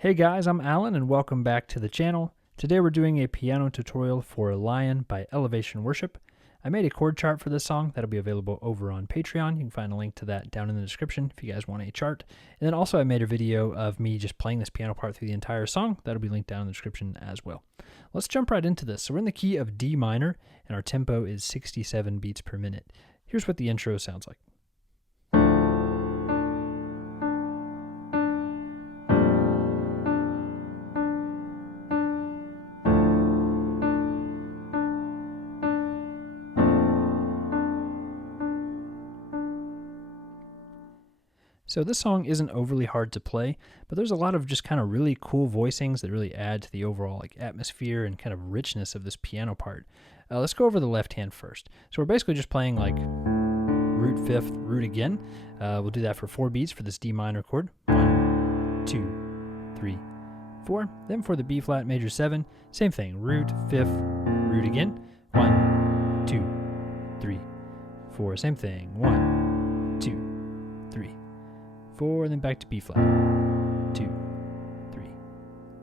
Hey guys, I'm Alan and welcome back to the channel. Today we're doing a piano tutorial for Lion by Elevation Worship. I made a chord chart for this song that'll be available over on Patreon. You can find a link to that down in the description if you guys want a chart. And then also I made a video of me just playing this piano part through the entire song. That'll be linked down in the description as well. Let's jump right into this. So we're in the key of D minor and our tempo is 67 beats per minute. Here's what the intro sounds like. So this song isn't overly hard to play, but there's a lot of just kind of really cool voicings that really add to the overall atmosphere and kind of richness of this piano part. Let's go over the left hand first. So we're basically just playing like root fifth, root again. We'll do that for 4 beats for this D minor chord. 1, 2, 3, 4. Then for the B flat major 7, same thing. Root, fifth, root again. 1, 2, 3, 4. Same thing. 1, 2, 3, 4, and then back to B flat. 2, 3,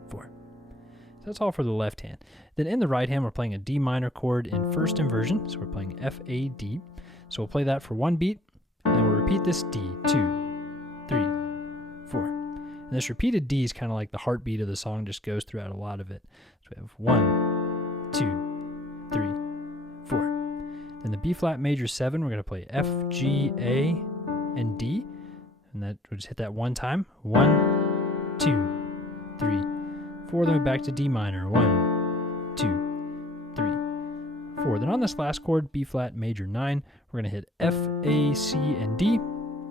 4. So that's all for the left hand. Then in the right hand, we're playing a D minor chord in first inversion. So we're playing F, A, D. So we'll play that for 1 beat, and then we'll repeat this D. 2, 3, 4. And this repeated D is kind of like the heartbeat of the song, just goes throughout a lot of it. So we have 1, 2, 3, 4. Then the B flat major 7, we're going to play F, G, A, and D. And that we'll just hit that one time. 1, 2, 3, 4. Then we're back to D minor. 1, 2, 3, 4. Then on this last chord, B flat major 9, we're going to hit F, A, C, and D,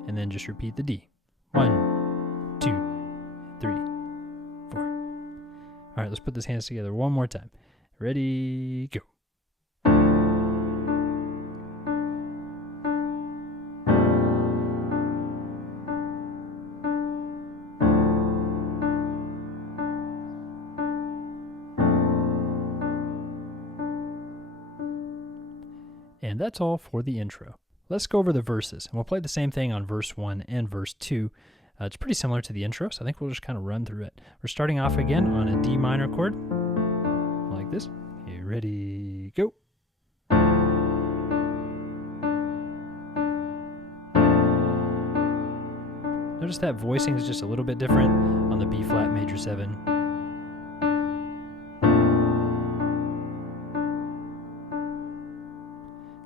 and then just repeat the D. 1, 2, 3, 4. All right, let's put these hands together one more time. Ready, go. And that's all for the intro. Let's go over the verses, and we'll play the same thing on verse 1 and verse 2. It's pretty similar to the intro, so I think we'll just kind of run through it. We're starting off again on a D minor chord, like this. Okay, ready, go. Notice that voicing is just a little bit different on the B flat major 7.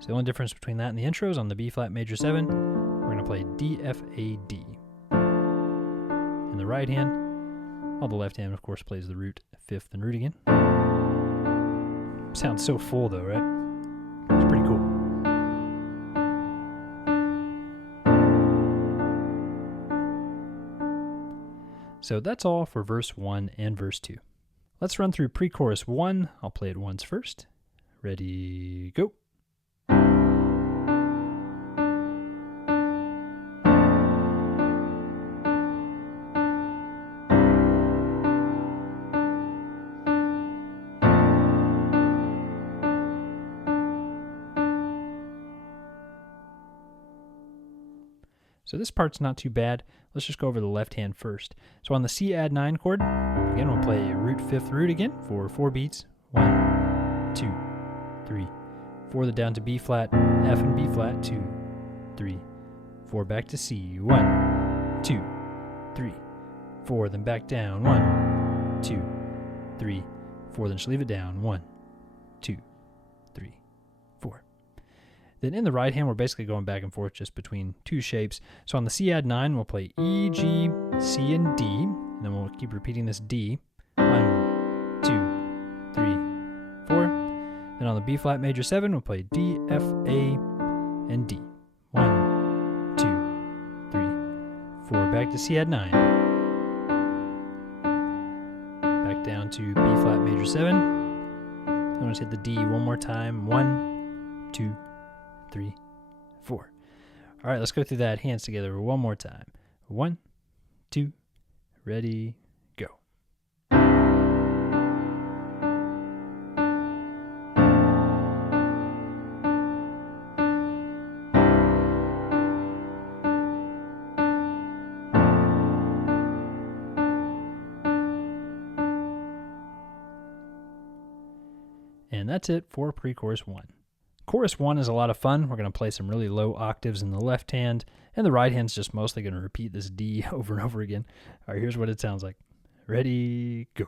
So the only difference between that and the intro is on the B flat major 7, we're going to play D, F, A, D. In the right hand, while the left hand, of course, plays the root, fifth, and root again. Sounds so full though, right? It's pretty cool. So that's all for verse 1 and verse 2. Let's run through pre-chorus 1. I'll play it once first. Ready, go. So this part's not too bad. Let's just go over the left hand first. So on the C add 9 chord, again we'll play root fifth root again for 4 beats. 1, 2, 3, 4. Then down to B flat, F and B flat, 2, 3, 4. Back to C, 1, 2, 3, 4. Then back down, 1, 2, 3, 4. Then just leave it down, 1, 2, 3, 4. Then in the right hand, we're basically going back and forth just between 2 shapes. So on the C add 9, we'll play E, G, C, and D. And then we'll keep repeating this D. 1, 2, 3, 4. Then on the B flat major 7, we'll play D, F, A, and D. 1, 2, 3, 4. Back to C add 9. Back down to B flat major 7. Then we'll just hit the D one more time. 1, 2, 3, 4. All right, let's go through that hands together one more time. 1, 2, ready, go. And that's it for pre-chorus 1. Chorus 1 is a lot of fun. We're going to play some really low octaves in the left hand, and the right hand's just mostly going to repeat this D over and over again. All right, here's what it sounds like. Ready, go.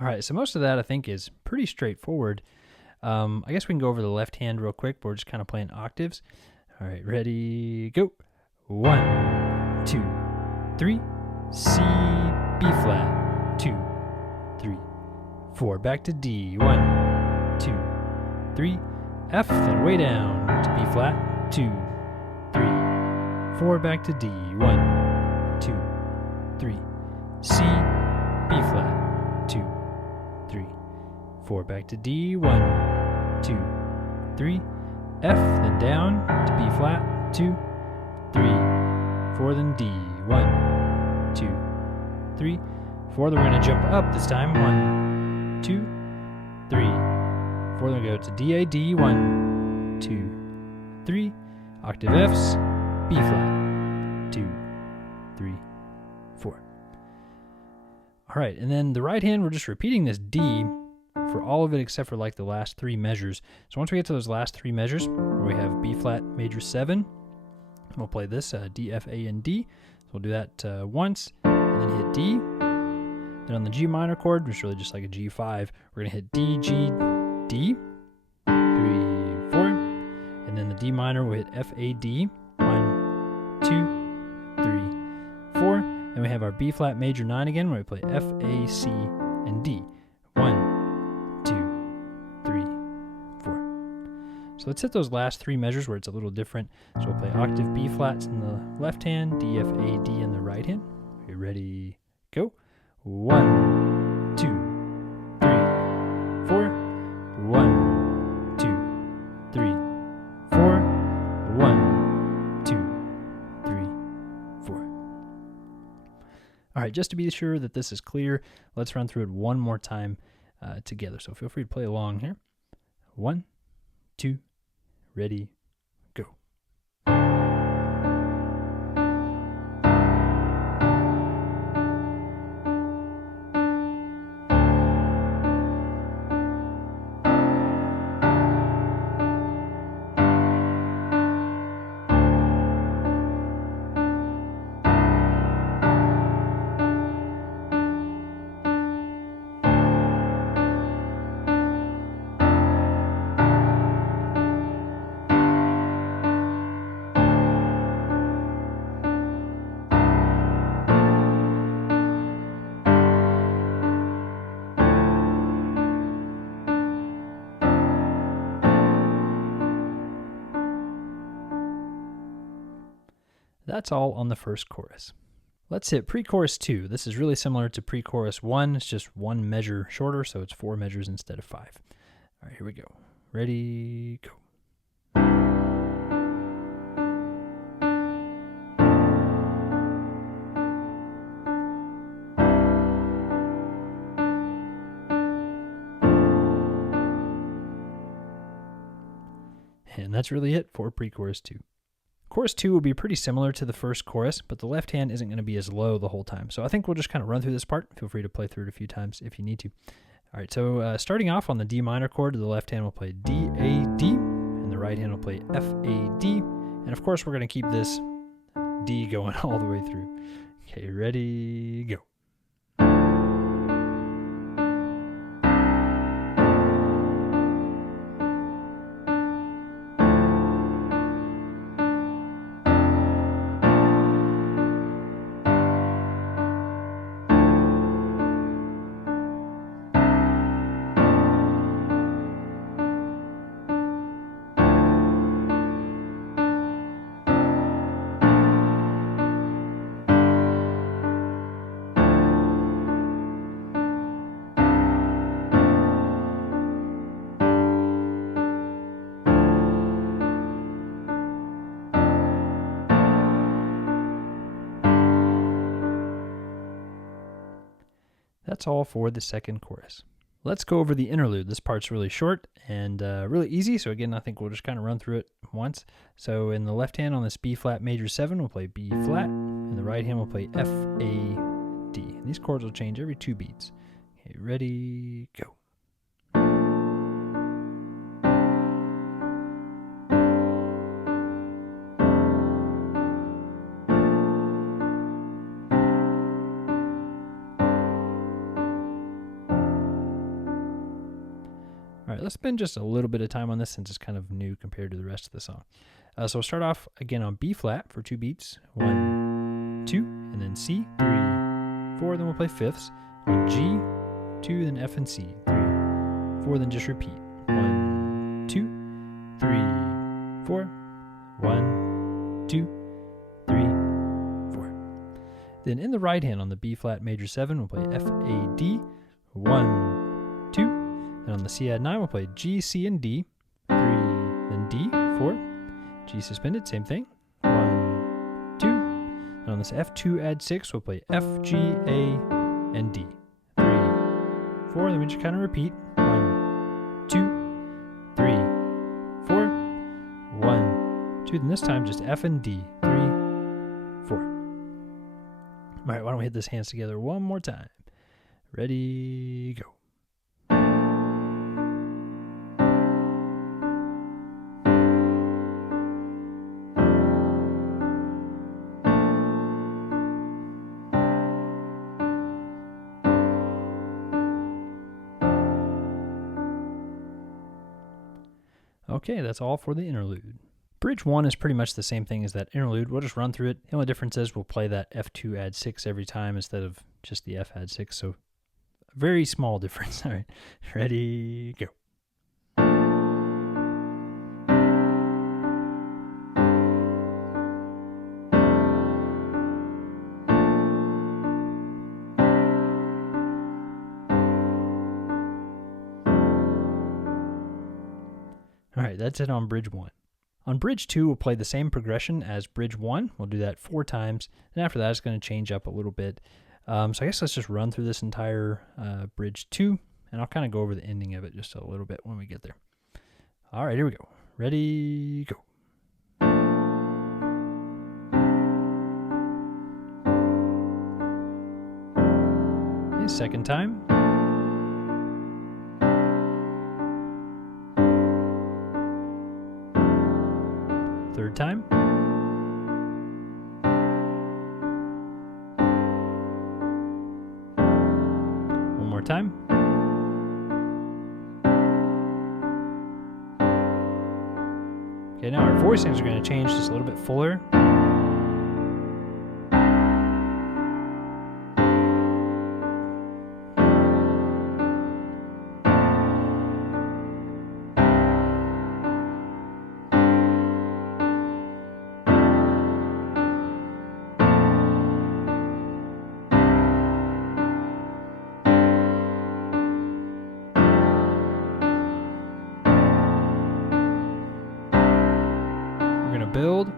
All right, so most of that I think is pretty straightforward. I guess we can go over the left hand real quick, but we're just kind of playing octaves. All right, ready, go. 1, 2, 3, C, B flat, 2, 3, 4, back to D, 1, 2, 3, F, then way down to B flat, 2, 3, 4, back to D, 1, 2, 3, C, B flat, 2, 3, 4, back to D, 1, 2, 3, F, then down to B flat, 2, 3, 4, then D, 1, 2, 3, 4, then we're going to jump up this time, 1, 2, 3, 4, then we go to D, A, D, 1, 2, 3, octave Fs, B flat, 2, 3, 4. All right, and then the right hand, we're just repeating this D for all of it except for like the last 3 measures. So once we get to those last 3 measures, where we have B flat major 7, we'll play this D, F, A, and D. So we'll do that once, and then hit D. Then on the G minor chord, which is really just like a G5, we're gonna hit D, G, D, 3, 4, and then the D minor, we'll hit F, A, D, 1, 2, 3, 4. Then we have our B flat major 9 again, where we play F, A, C, and D. 1, 2, 3, 4. So let's hit those last 3 measures where it's a little different. So we'll play octave B flats in the left hand, D, F, A, D in the right hand. Okay, ready, go. 1, 2, 3, 4. 1, 2, 3, 4. 1, 2, 3, 4. All right, just to be sure that this is clear, let's run through it one more time together. So feel free to play along here. 1, 2, ready, go. That's all on the first chorus. Let's hit pre-chorus 2. This is really similar to pre-chorus 1. It's just 1 measure shorter, so it's 4 measures instead of 5. All right, here we go. Ready, go. And that's really it for pre-chorus 2. Chorus 2 will be pretty similar to the first chorus, but the left hand isn't going to be as low the whole time. So I think we'll just kind of run through this part. Feel free to play through it a few times if you need to. All right, so starting off on the D minor chord, the left hand will play D, A, D, and the right hand will play F, A, D. And of course, we're going to keep this D going all the way through. Okay, ready, go. That's all for the second chorus. Let's go over the interlude. This part's really short and really easy. So again, I think we'll just kind of run through it once. So in the left hand on this B flat major 7, we'll play B flat. In the right hand, we'll play F, A, D. And these chords will change every 2 beats. Okay, ready, go. All right, let's spend just a little bit of time on this since it's kind of new compared to the rest of the song. So we'll start off again on B flat for 2 beats. 1, 2, and then C, 3, 4. Then we'll play fifths on G, 2, then F and C, 3, 4. Then just repeat. 1, 2, 3, 4. 1, 2, 3, 4. Then in the right hand on the B flat major 7, we'll play F, A, D. 1, 2. And on the C add 9, we'll play G, C, and D. 3, then D, 4. G suspended, same thing. 1, 2. And on this F2 add 6, we'll play F, G, A, and D. 3, 4. Then we just kind of repeat. 1, 2, 3, 4. 1, 2. Then this time just F and D. 3, 4. All right, why don't we hit these hands together one more time? Ready, go. Okay, that's all for the interlude. Bridge 1 is pretty much the same thing as that interlude. We'll just run through it. The only difference is we'll play that F2 add 6 every time instead of just the F add 6. So a very small difference. All right, ready, go. All right, that's it on bridge 1. On bridge 2, we'll play the same progression as bridge 1. We'll do that 4 times, and after that, it's going to change up a little bit. So I guess let's just run through this entire bridge 2, and I'll kind of go over the ending of it just a little bit when we get there. All right, here we go. Ready, go. Okay, second time. Third time. One more time. Okay, now our voicings are going to change just a little bit fuller. Build.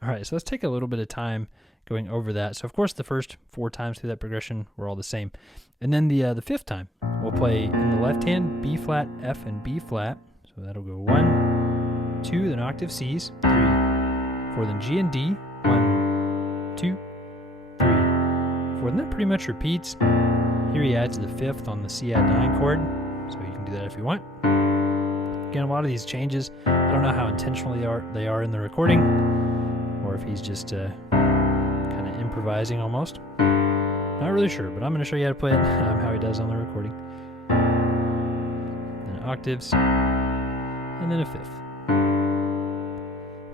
All right, so let's take a little bit of time going over that. So of course the first 4 times through that progression were all the same. And then the 5th time, we'll play in the left hand B flat, F, and B flat. So that'll go 1, 2, then octave C's, 3, 4, then G and D, 1, 2, 3, 4. And that pretty much repeats. Here he adds the 5th on the C add 9 chord. So you can do that if you want. Again, a lot of these changes, I don't know how intentional they are in the recording, or if he's just kind of improvising almost. Not really sure, but I'm going to show you how to play it, how he does on the recording. Then octaves, and then a 5th.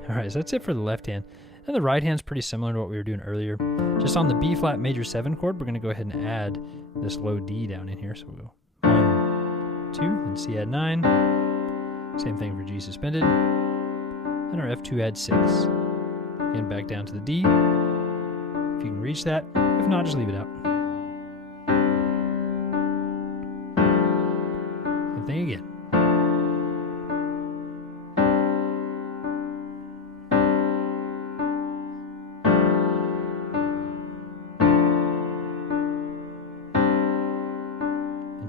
All right, so that's it for the left hand. And the right hand's pretty similar to what we were doing earlier. Just on the B flat major 7 chord, we're going to go ahead and add this low D down in here. So we'll go 2, then C add 9, same thing for G suspended, and our F2 add 6. Again, back down to the D, if you can reach that. If not, just leave it out. Same thing again.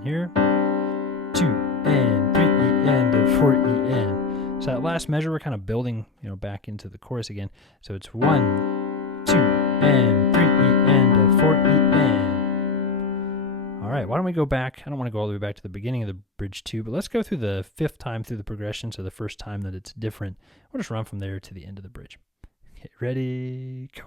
here. 2 and 3 E and 4 E and. So that last measure, we're kind of building, back into the chorus again. So it's 1, 2 and 3 E and 4 E and. All right, why don't we go back? I don't want to go all the way back to the beginning of the bridge 2, but let's go through the 5th time through the progression, so the first time that it's different. We'll just run from there to the end of the bridge. Okay, ready, go.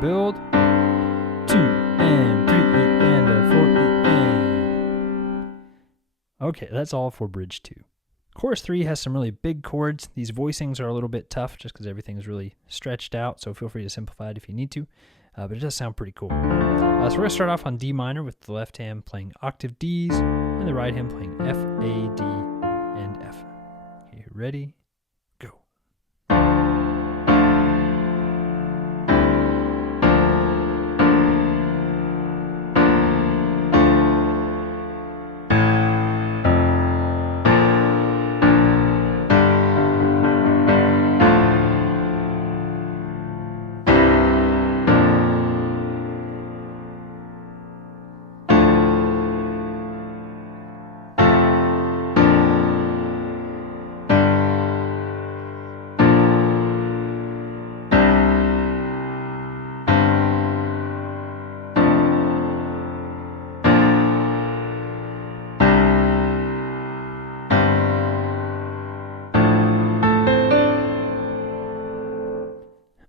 Build 2 and 3 E and 4 E and. Okay, that's all for bridge 2. Chorus 3 has some really big chords. These voicings are a little bit tough just because everything's really stretched out, so feel free to simplify it if you need to, but it does sound pretty cool. So we're going to start off on D minor with the left hand playing octave Ds and the right hand playing F, A, D, and F. Okay, ready?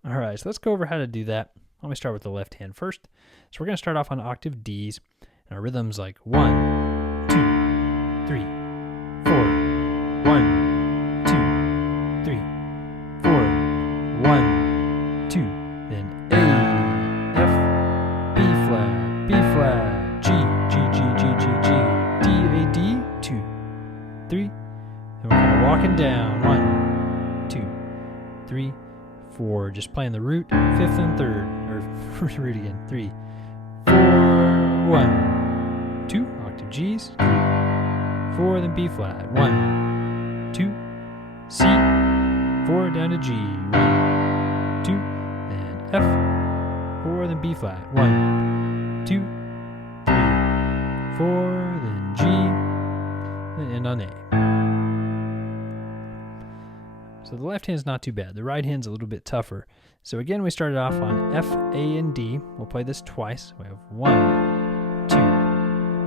Alright, so let's go over how to do that. Let me start with the left hand first. So we're going to start off on octave Ds, and our rhythm's like 1, 2, 3, 4, 1, 2, 3, 4, 1, 2, then A, F, B flat, G, G, G, G, G, G, D, A, D, 2, 3, and we're kind of walking down, 1, 2, 3, 4, just playing the root, 5th and 3rd, or root again, 3, 4, 1, 2, octave Gs, 3, 4, then B flat, 1, 2, C, 4, down to G, 1, 2, then F, 4, then B flat, 1, 2, 3, 4, then G, then end on A. So the left hand's not too bad. The right hand's a little bit tougher. So again, we started off on F, A, and D. We'll play this twice. We have 1, 2,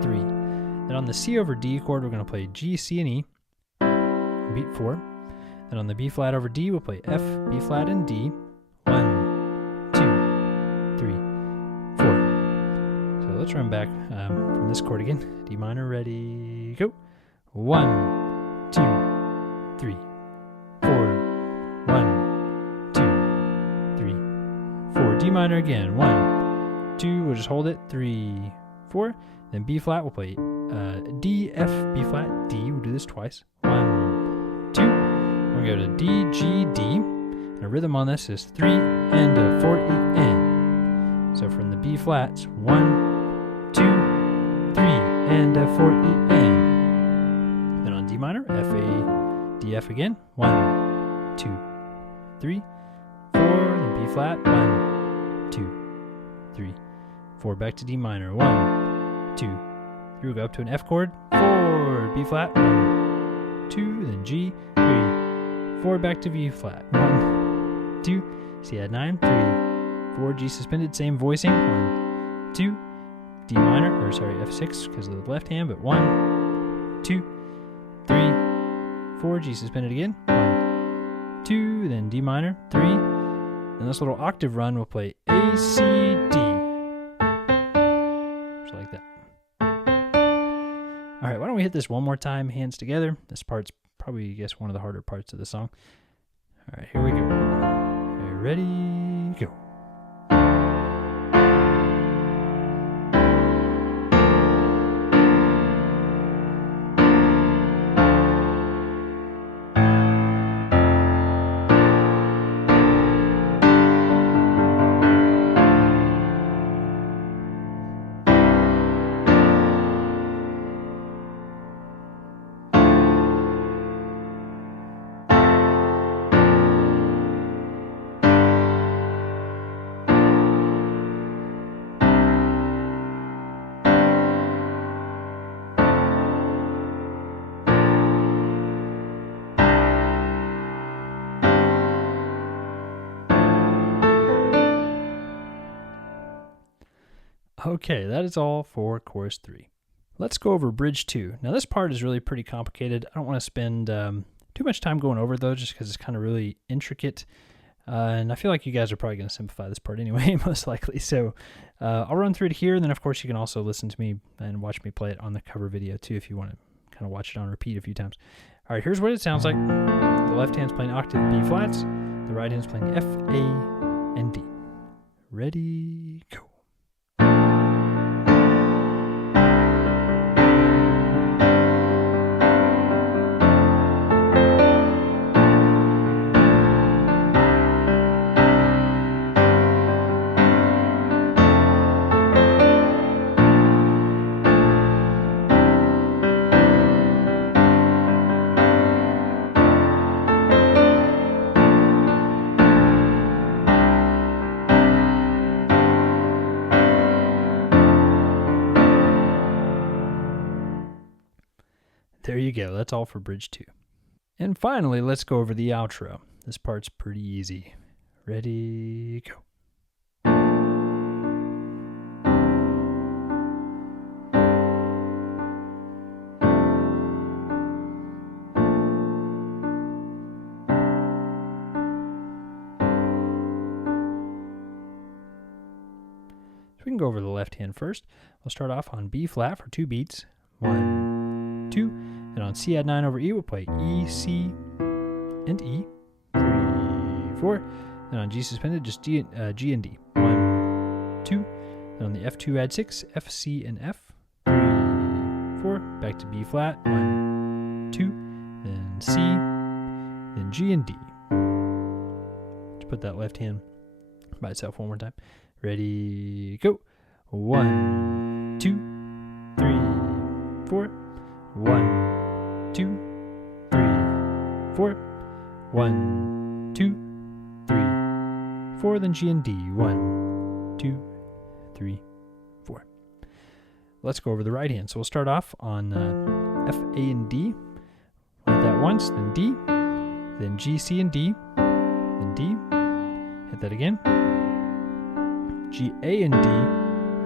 3. Then on the C over D chord, we're going to play G, C, and E. Beat 4. Then on the B flat over D, we'll play F, B flat, and D. 1, 2, 3, 4. So let's run back from this chord again. D minor, ready, go. 1, 2, 3. 1, 2, 3, 4. D minor again. 1, 2. We'll just hold it. 3, 4. Then B flat. We'll play D, F, B flat, D. We'll do this twice. 1, 2. We're gonna go to D, G, D. And the rhythm on this is 3 and 4 E N. So from the B flats, 1, 2, 3 and 4 E N. Then on D minor, F, A, D, F again. 1, 2, 3, 4, then B flat, 1, 2, 3, 4, back to D minor, 1, 2, 3, we'll go up to an F chord, 4, B flat, 1, 2, then G, 3, 4, back to B flat, 1, 2, C add 9, 3, 4, G suspended, same voicing, 1, 2, D minor, or sorry, F6 because of the left hand, but 1, 2, 3, 4, G suspended again, 1, 2, then D minor, 3, and this little octave run we'll play A, C, D. Just like that. Alright, why don't we hit this one more time, hands together. This part's probably, I guess, one of the harder parts of the song. Alright, here we go. Okay, ready, go. Okay, that is all for chorus 3. Let's go over bridge 2. Now this part is really pretty complicated. I don't want to spend too much time going over those just because it's kind of really intricate. And I feel like you guys are probably going to simplify this part anyway, most likely. So I'll run through it here, and then of course you can also listen to me and watch me play it on the cover video too if you want to kind of watch it on repeat a few times. All right, here's what it sounds like. The left hand's playing octave B flats. The right hand's playing F, A, and D. Ready, go. There you go. That's all for bridge 2. And finally, let's go over the outro. This part's pretty easy. Ready, go. So we can go over the left hand first. We'll start off on B flat for 2 beats. 1, 2. And on C add 9 over E, we'll play E, C, and E. 3, 4. And on G suspended, just G and D. 1, 2. And on the F2 add 6, F, C, and F. 3, 4. Back to B flat. 1, 2. Then C. Then G and D. Let's put that left hand by itself one more time. Ready, go. 1, 2, 3, 4. 1, 2, 3, 4. 1, 2, 3, 4. Then G and D. 1, 2, 3, 4. Let's go over the right hand. So we'll start off on F, A, and D. Hit that once, then D, then G, C, and D, then D. Hit that again. G, A, and D,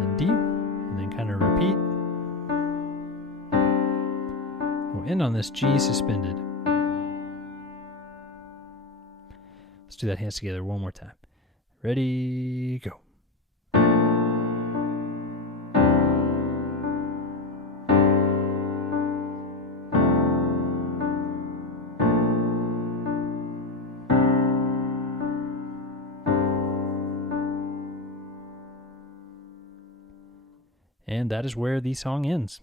then D, and then kind of repeat. We'll end on this G suspended. Let's do that hands together one more time. Ready, go. And that is where the song ends.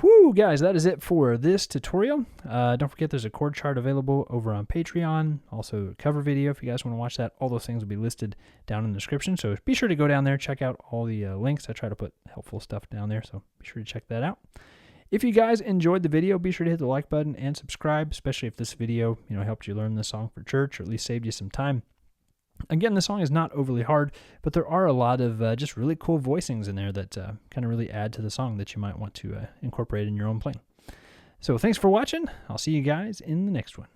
Whew, guys, that is it for this tutorial. Don't forget there's a chord chart available over on Patreon. Also a cover video if you guys want to watch that. All those things will be listed down in the description. So be sure to go down there, check out all the links. I try to put helpful stuff down there, so be sure to check that out. If you guys enjoyed the video, be sure to hit the like button and subscribe, especially if this video helped you learn the song for church or at least saved you some time. Again, the song is not overly hard, but there are a lot of just really cool voicings in there that kind of really add to the song that you might want to incorporate in your own playing. So thanks for watching. I'll see you guys in the next one.